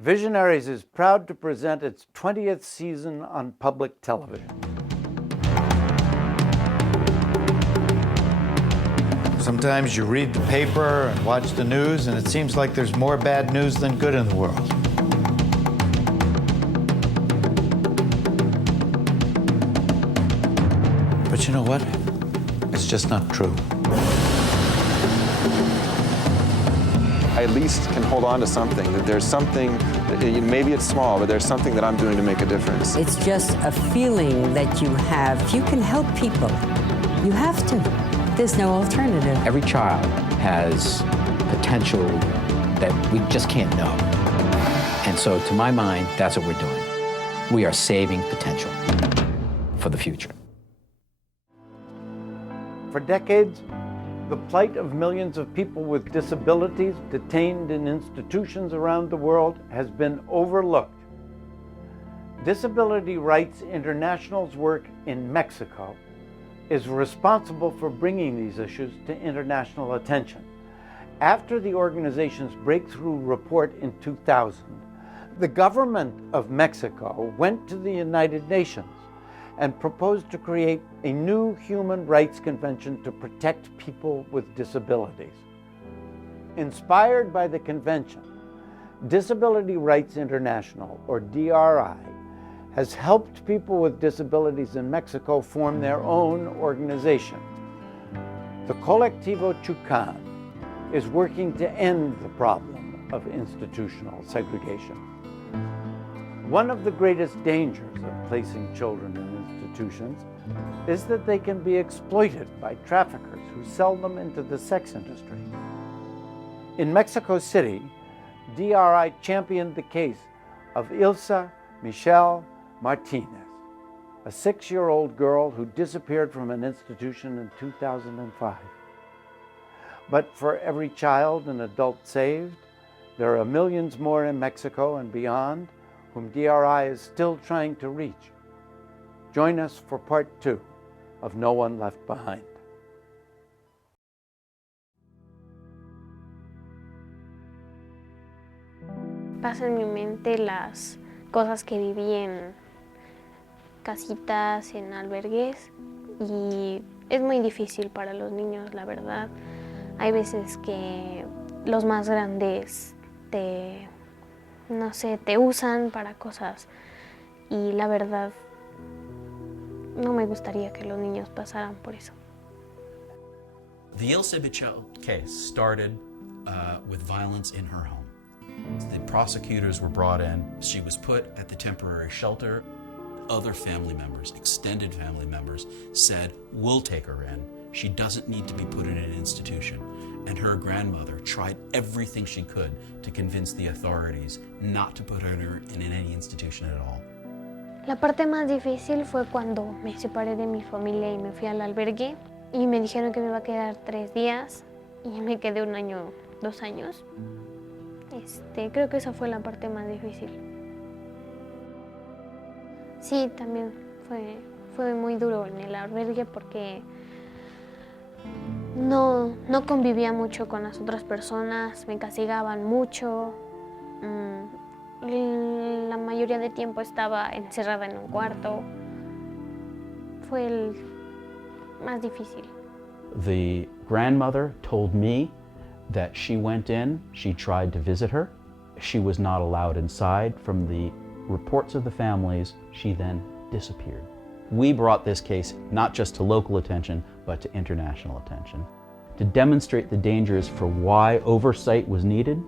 Visionaries is proud to present its 20th season on public television. Sometimes you read the paper and watch the news, and it seems like there's more bad news than good in the world. But you know what? It's just not true. I at least can hold on to something, that there's something, maybe it's small, but there's something that I'm doing to make a difference. It's just a feeling that you have. If you can help people, you have to. There's no alternative. Every child has potential that we just can't know. And so, to my mind, that's what we're doing. We are saving potential for the future. For decades, the plight of millions of people with disabilities detained in institutions around the world has been overlooked. Disability Rights International's work in Mexico is responsible for bringing these issues to international attention. After the organization's breakthrough report in 2000, the government of Mexico went to the United Nations and proposed to create a new human rights convention to protect people with disabilities. Inspired by the convention, Disability Rights International, or DRI, has helped people with disabilities in Mexico form their own organization. The Colectivo Chucan is working to end the problem of institutional segregation. One of the greatest dangers of placing children in institutions is that they can be exploited by traffickers who sell them into the sex industry. In Mexico City, DRI championed the case of Ilsa Michelle Martinez, a 6-year-old girl who disappeared from an institution in 2005. But for every child and adult saved, there are millions more in Mexico and beyond whom DRI is still trying to reach. Join us for part 2 of No One Left Behind. Pasa en mi mente las cosas que viví en casitas, en albergues, y es muy difícil para los niños, la verdad. Hay veces que los más grandes te usan para cosas, y la verdad no me gustaría que los niños pasaran por eso. The Ilse Michelle case started with violence in her home. The prosecutors were brought in. She was put at the temporary shelter. Other family members, extended family members, said, "We'll take her in. She doesn't need to be put in an institution." And her grandmother tried everything she could to convince the authorities not to put her in any institution at all. La parte más difícil fue cuando me separé de mi familia y me fui al albergue y me dijeron que me iba a quedar 3 días y me quedé 1 año, 2 años. Creo que esa fue la parte más difícil. Sí, también fue muy duro en el albergue porque no convivía mucho con las otras personas, me castigaban mucho. La mayoría del tiempo estaba encerrada en un cuarto. Fue el más difícil. The grandmother told me that she went in, she tried to visit her. She was not allowed inside. From the reports of the families, she then disappeared. We brought this case not just to local attention, but to international attention. To demonstrate the dangers for why oversight was needed,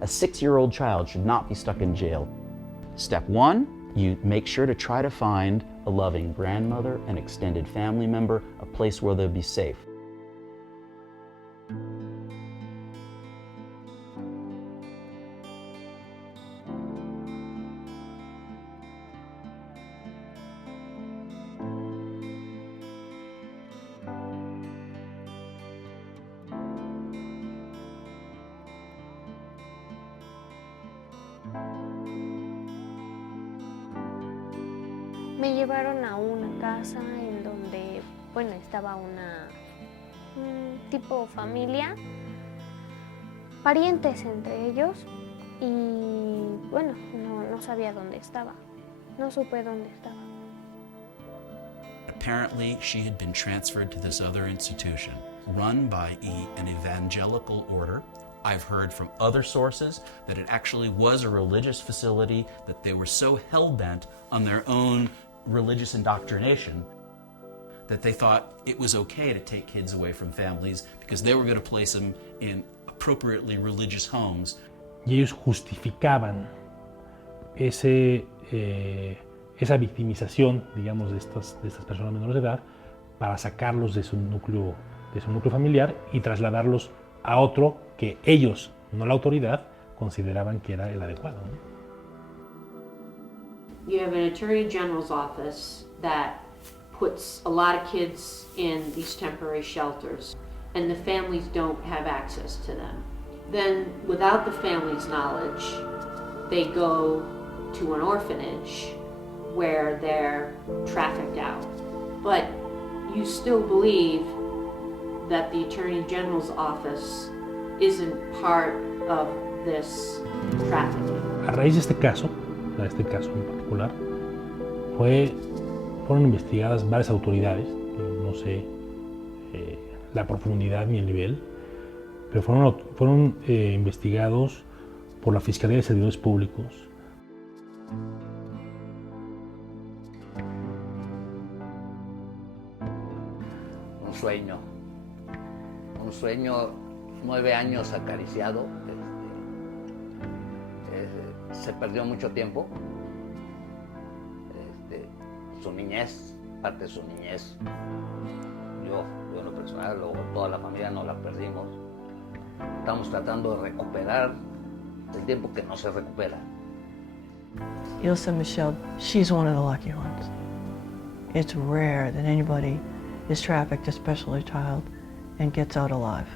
a 6-year-old child should not be stuck in jail. Step 1, you make sure to try to find a loving grandmother, an extended family member, a place where they'll be safe. Me llevaron a una casa en donde, estaba una tipo familia, parientes entre ellos, y bueno, no sabía dónde estaba, no supe dónde estaba. Apparently, she had been transferred to this other institution, run by an evangelical order. I've heard from other sources that it actually was a religious facility, that they were so hell-bent on their own religious indoctrination that they thought it was okay to take kids away from families because they were going to place them in appropriately religious homes. Y ellos justificaban esa victimización, digamos, de estas personas menores de edad para sacarlos de su núcleo familiar y trasladarlos a otro que ellos, no la autoridad, consideraban que era el adecuado, ¿no? You have an Attorney General's office that puts a lot of kids in these temporary shelters, and the families don't have access to them. Then, without the family's knowledge, they go to an orphanage where they're trafficked out. But you still believe that the Attorney General's office isn't part of this trafficking. A raíz de este caso en particular, fueron investigadas varias autoridades, no sé la profundidad ni el nivel, pero fueron investigados por la Fiscalía de Servidores Públicos. Un sueño, 9 años acariciado, se perdió mucho tiempo, su niñez, parte de su niñez, yo en lo personal, luego toda la familia nos la perdimos. Estamos tratando de recuperar el tiempo que no se recupera. Ilsa Michelle, she's one of the lucky ones. It's rare that anybody is trafficked, especially a child, and gets out alive.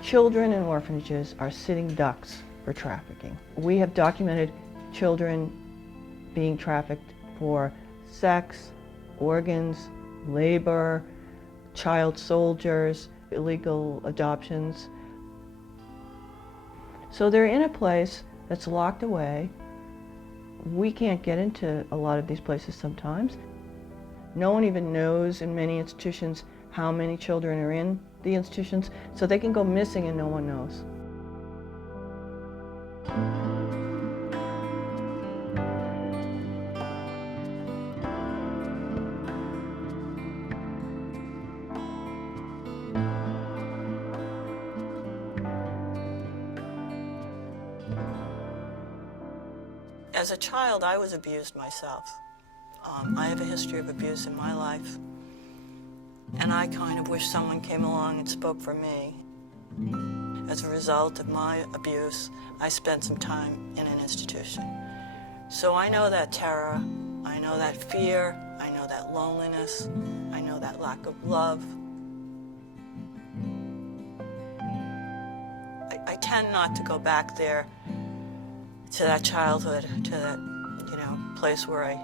Children in orphanages are sitting ducks for trafficking. We have documented children being trafficked for sex, organs, labor, child soldiers, illegal adoptions. So they're in a place that's locked away. We can't get into a lot of these places sometimes. No one even knows in many institutions how many children are in the institutions, so they can go missing and no one knows. As a child, I was abused myself. I have a history of abuse in my life, and I kind of wish someone came along and spoke for me. As a result of my abuse, I spent some time in an institution. So I know that terror, I know that fear, I know that loneliness, I know that lack of love. I tend not to go back there to that childhood, to that, place where I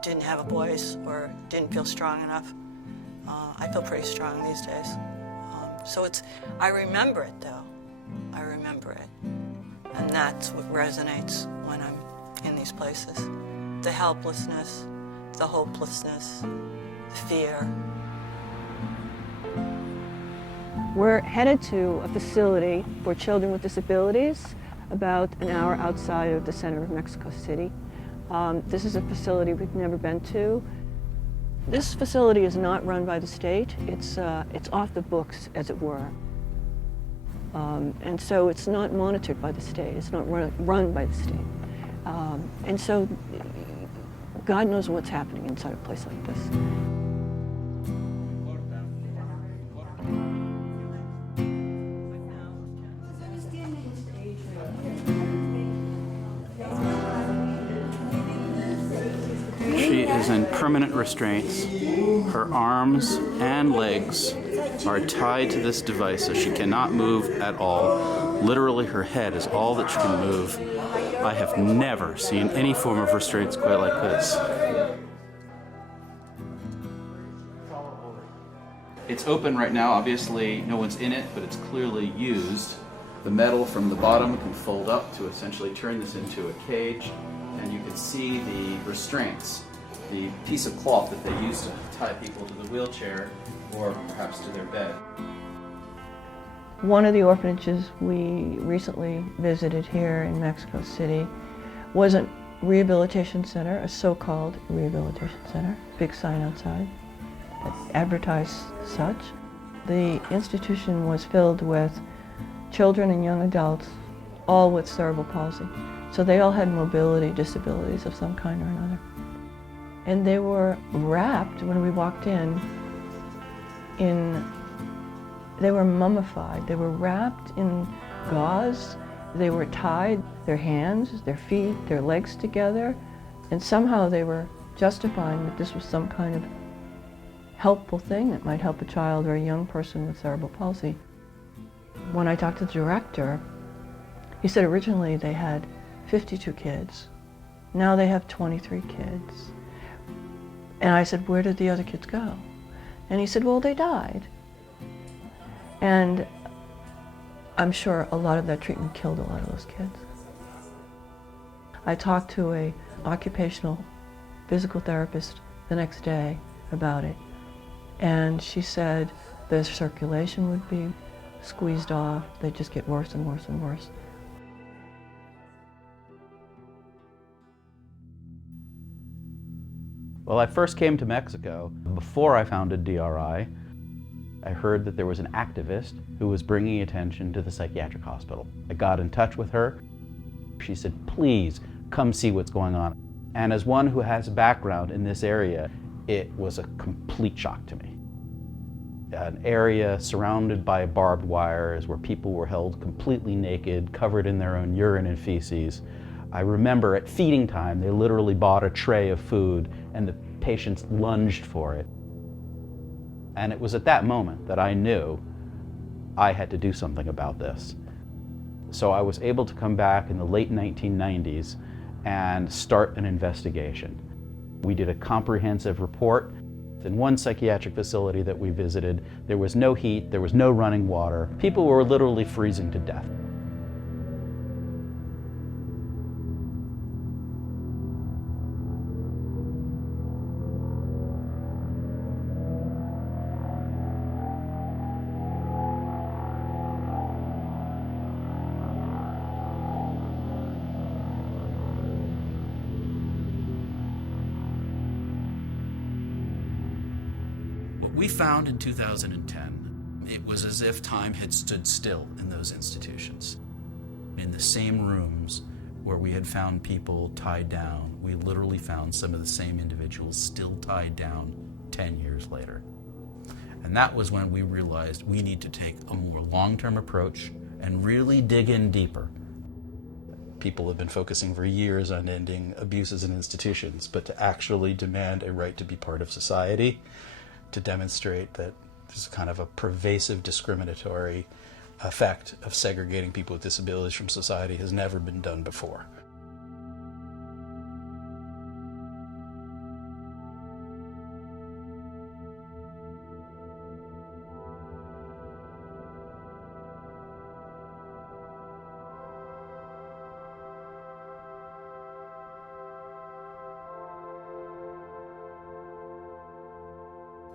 didn't have a voice or didn't feel strong enough. I feel pretty strong these days. I remember it though. I remember it. And that's what resonates when I'm in these places. The helplessness, the hopelessness, the fear. We're headed to a facility for children with disabilities about an hour outside of the center of Mexico City. This is a facility we've never been to. This facility is not run by the state. It's off the books, as it were. And so it's not monitored by the state. It's not run by the state. And so God knows what's happening inside a place like this. She is in permanent restraints. Her arms and legs are tied to this device, so she cannot move at all. Literally, her head is all that she can move. I have never seen any form of restraints quite like this. It's open right now. Obviously, no one's in it, but it's clearly used. The metal from the bottom can fold up to essentially turn this into a cage, and you can see the restraints, the piece of cloth that they use to tie people to the wheelchair or perhaps to their bed. One of the orphanages we recently visited here in Mexico City was a rehabilitation center, a so-called rehabilitation center, big sign outside that advertised such. The institution was filled with children and young adults, all with cerebral palsy. So they all had mobility disabilities of some kind or another. And they were wrapped, when we walked in, they were mummified. They were wrapped in gauze. They were tied, their hands, their feet, their legs together, and somehow they were justifying that this was some kind of helpful thing that might help a child or a young person with cerebral palsy. When I talked to the director, he said originally they had 52 kids. Now they have 23 kids. And I said, where did the other kids go? And he said, well, they died. And I'm sure a lot of that treatment killed a lot of those kids. I talked to an occupational physical therapist the next day about it, and she said the circulation would be squeezed off. They'd just get worse and worse and worse. Well, I first came to Mexico before I founded DRI. I heard that there was an activist who was bringing attention to the psychiatric hospital. I got in touch with her. She said, please come see what's going on. And as one who has a background in this area, it was a complete shock to me. An area surrounded by barbed wires where people were held completely naked, covered in their own urine and feces. I remember at feeding time, they literally bought a tray of food and the patients lunged for it. And it was at that moment that I knew I had to do something about this. So I was able to come back in the late 1990s and start an investigation. We did a comprehensive report. In one psychiatric facility that we visited, there was no heat, there was no running water. People were literally freezing to death. We found in 2010, it was as if time had stood still in those institutions. In the same rooms where we had found people tied down, we literally found some of the same individuals still tied down 10 years later. And that was when we realized we need to take a more long-term approach and really dig in deeper. People have been focusing for years on ending abuses in institutions, but to actually demand a right to be part of society, to demonstrate that there's kind of a pervasive discriminatory effect of segregating people with disabilities from society has never been done before.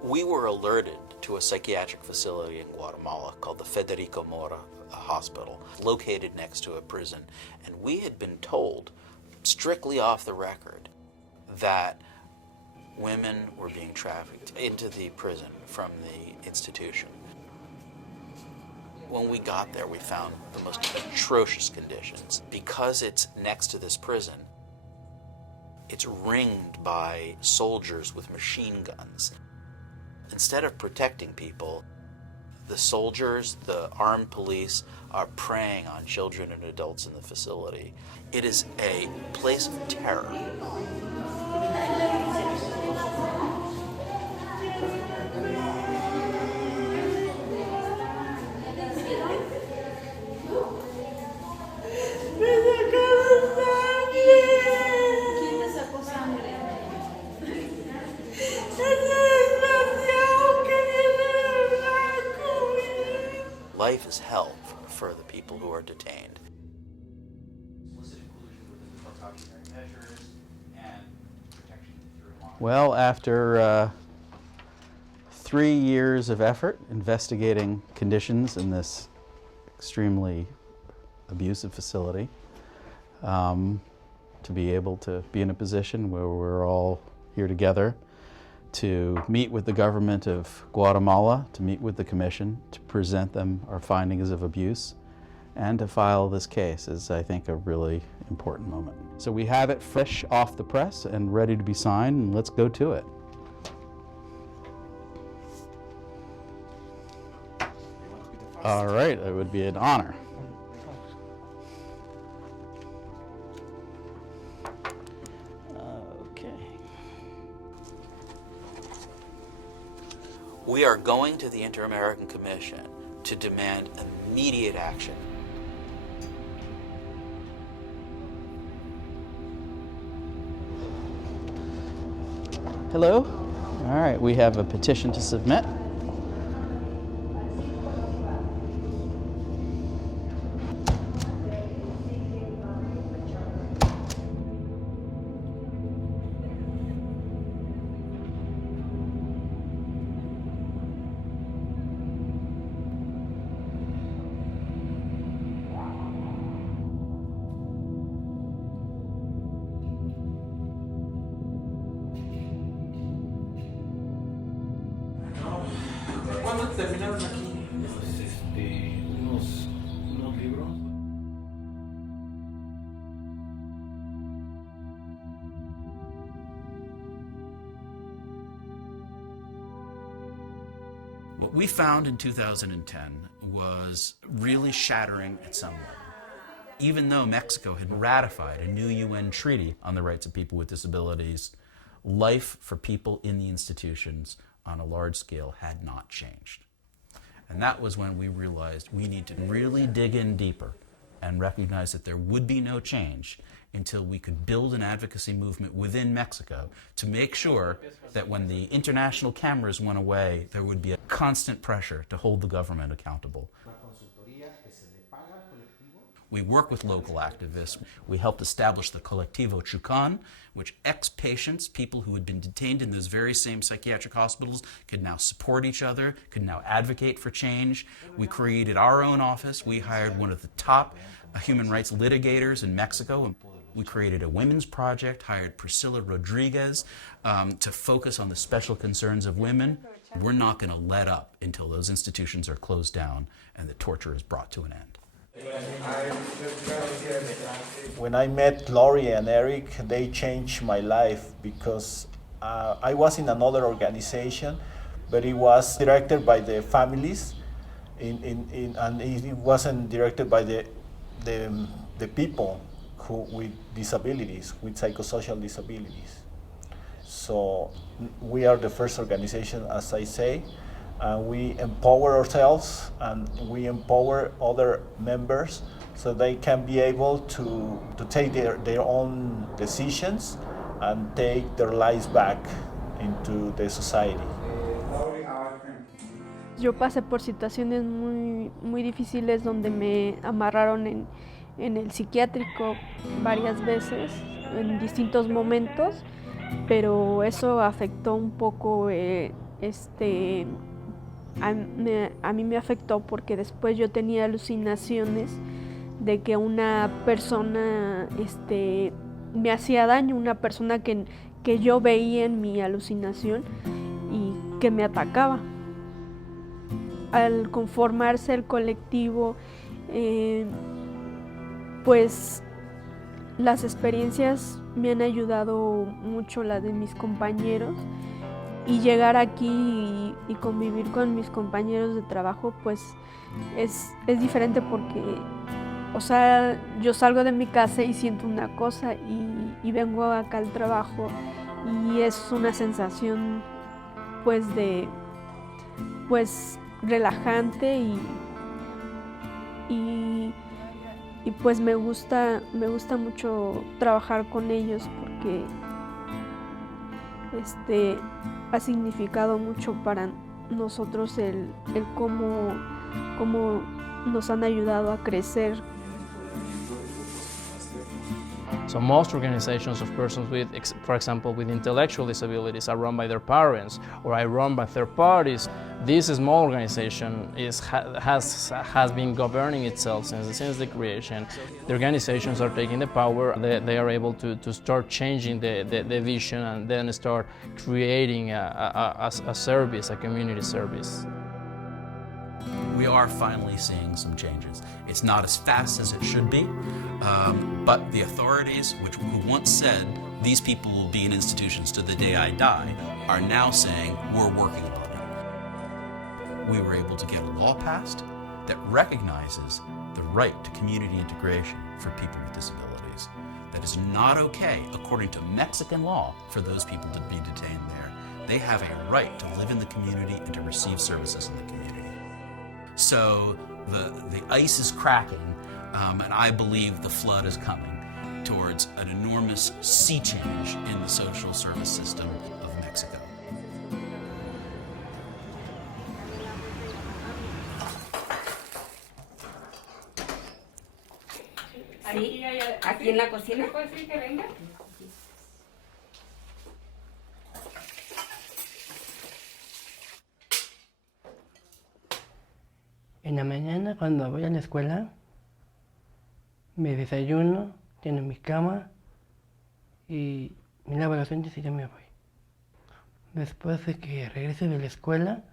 We were alerted to a psychiatric facility in Guatemala called the Federico Mora Hospital, located next to a prison. And we had been told, strictly off the record, that women were being trafficked into the prison from the institution. When we got there, we found the most atrocious conditions. Because it's next to this prison, it's ringed by soldiers with machine guns. Instead of protecting people, the soldiers, the armed police, are preying on children and adults in the facility. It is a place of terror. Life is hell for the people. people who are detained. Well, after 3 years of effort investigating conditions in this extremely abusive facility, to be able to be in a position where we're all here together to meet with the government of Guatemala, to meet with the commission, to present them our findings of abuse, and to file this case is, I think, a really important moment. So we have it fresh off the press and ready to be signed, and let's go to it. All right, it would be an honor. We are going to the Inter-American Commission to demand immediate action. Hello? All right, we have a petition to submit. ¿Cuándo terminaron aquí? Unos libros. What we found in 2010 was really shattering at some level. Even though Mexico had ratified a new UN treaty on the rights of people with disabilities, life for people in the institutions on a large scale had not changed. And that was when we realized we need to really dig in deeper and recognize that there would be no change until we could build an advocacy movement within Mexico to make sure that when the international cameras went away, there would be a constant pressure to hold the government accountable. We work with local activists. We helped establish the Colectivo Chucan, which ex-patients, people who had been detained in those very same psychiatric hospitals, could now support each other, could now advocate for change. We created our own office. We hired one of the top human rights litigators in Mexico. We created a women's project, hired Priscilla Rodriguez to focus on the special concerns of women. We're not going to let up until those institutions are closed down and the torture is brought to an end. When I met Lori and Eric, they changed my life because I was in another organization, but it was directed by the families, and it wasn't directed by the people who with disabilities, with psychosocial disabilities. So we are the first organization, as I say. We empower ourselves and we empower other members so they can be able to take their own decisions and take their lives back into the society. Yo pasé por situaciones muy difíciles donde me amarraron en el psiquiátrico varias veces, en distintos momentos, pero eso afectó un poco a mí me afectó porque después yo tenía alucinaciones de que una persona me hacía daño, una persona que yo veía en mi alucinación y que me atacaba. Al conformarse el colectivo, pues las experiencias me han ayudado mucho, las de mis compañeros. Y llegar aquí y convivir con mis compañeros de trabajo, pues es diferente porque, o sea, yo salgo de mi casa y siento una cosa y vengo acá al trabajo y es una sensación pues relajante y pues me gusta mucho trabajar con ellos porque ha significado mucho para nosotros el cómo nos han ayudado a crecer. So most organizations of persons with, for example, with intellectual disabilities are run by their parents or are run by third parties. This small organization has been governing itself since the creation. The organizations are taking the power. They are able to start changing the vision and then start creating a service, a community service. We are finally seeing some changes. It's not as fast as it should be, but the authorities, who once said these people will be in institutions to the day I die, are now saying we're working on it. We were able to get a law passed that recognizes the right to community integration for people with disabilities. That is not okay, according to Mexican law, for those people to be detained there. They have a right to live in the community and to receive services in the community. So the ice is cracking, and I believe the flood is coming towards an enormous sea change in the social service system of Mexico. Sí, aquí en la cocina. En la mañana, cuando voy a la escuela, me desayuno, tengo mi cama y me lavo los dientes y ya me voy. Después de que regreso de la escuela,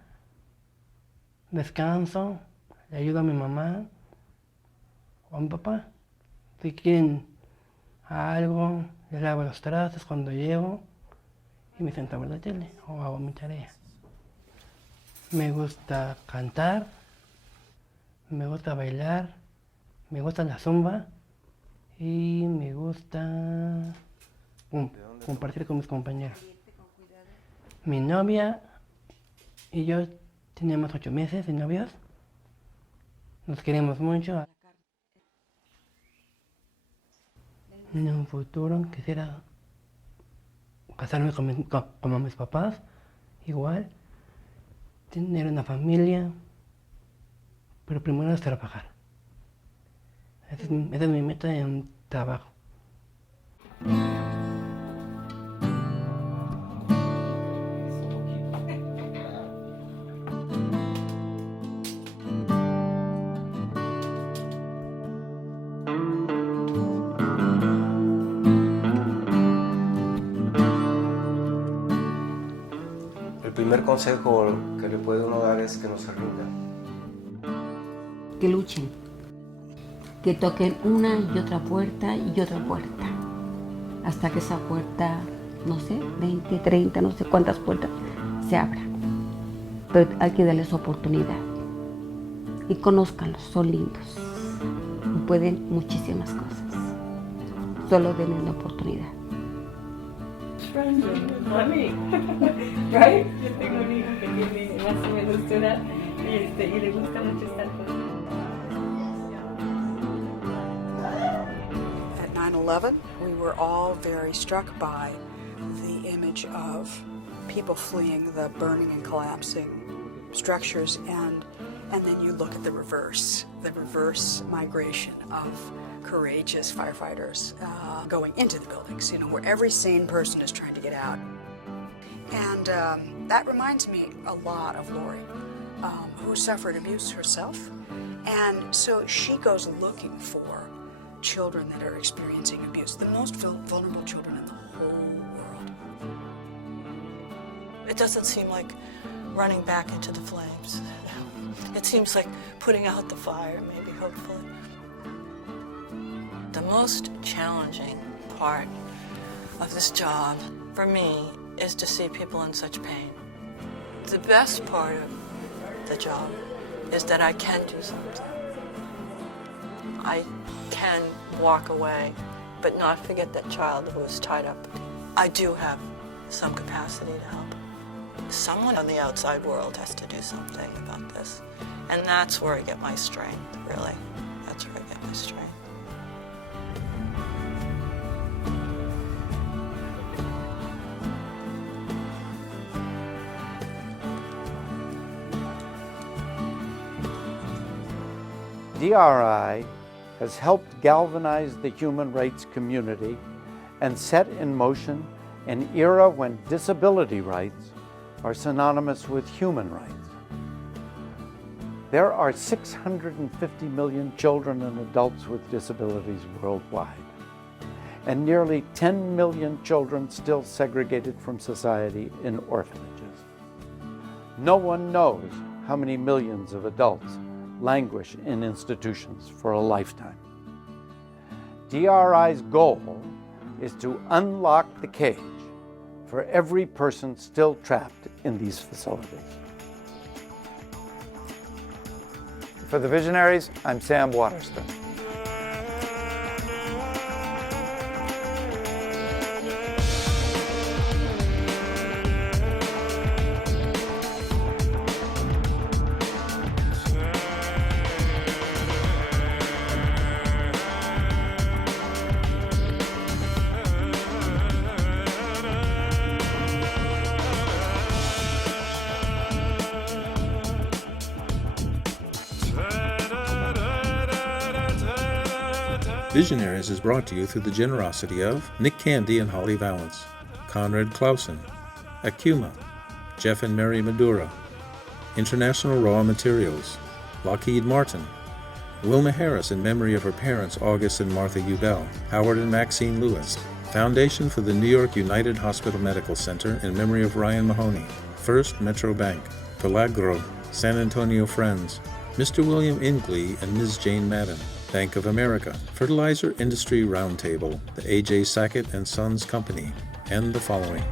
descanso, le ayudo a mi mamá o a mi papá. Si quieren algo, les lavo los trastes cuando llego y me siento a ver la tele o hago mi tarea. Me gusta cantar, me gusta bailar, me gusta la zumba y me gusta compartir con mis compañeros. Mi novia y yo tenemos 8 meses de novios, nos queremos mucho. En un futuro quisiera casarme como mis papás, igual, tener una familia, pero primero es trabajar. Esa es mi meta en trabajo. El primer consejo que le puede uno dar es que no se rinda. Que luchen, que toquen una y otra puerta, hasta que esa puerta, no sé, 20, 30, no sé cuántas puertas se abran. Pero hay que darles oportunidad y conózcanlos, son lindos y pueden muchísimas cosas. Solo denles la oportunidad. Right? Yo tengo un hijo que tiene más o menos tu edad y le gusta mucho estar conmigo. At 9/11, we were all very struck by the image of people fleeing the burning and collapsing structures, and then you look at the reverse migration of courageous firefighters going into the buildings, where every sane person is trying to get out. And that reminds me a lot of Lori, who suffered abuse herself. And so she goes looking for children that are experiencing abuse, the most vulnerable children in the whole world. It doesn't seem like running back into the flames. It seems like putting out the fire, maybe, hopefully. The most challenging part of this job, for me, is to see people in such pain. The best part of the job is that I can do something. I can walk away, but not forget that child who was tied up. I do have some capacity to help. Someone on the outside world has to do something about this. And that's where I get my strength, really. That's where I get my strength. DRI has helped galvanize the human rights community and set in motion an era when disability rights are synonymous with human rights. There are 650 million children and adults with disabilities worldwide, and nearly 10 million children still segregated from society in orphanages. No one knows how many millions of adults languish in institutions for a lifetime. DRI's goal is to unlock the cage for every person still trapped in these facilities. For the Visionaries, I'm Sam Waterston. Visionaries is brought to you through the generosity of Nick Candy and Holly Valance, Conrad Clausen, Acuma, Jeff and Mary Madura, International Raw Materials, Lockheed Martin, Wilma Harris in memory of her parents August and Martha Ubell, Howard and Maxine Lewis, Foundation for the New York United Hospital Medical Center in memory of Ryan Mahoney, First Metro Bank, Pelagro, San Antonio Friends, Mr. William Ingley and Ms. Jane Madden, Bank of America, Fertilizer Industry Roundtable, the A.J. Sackett and Sons Company, and the following.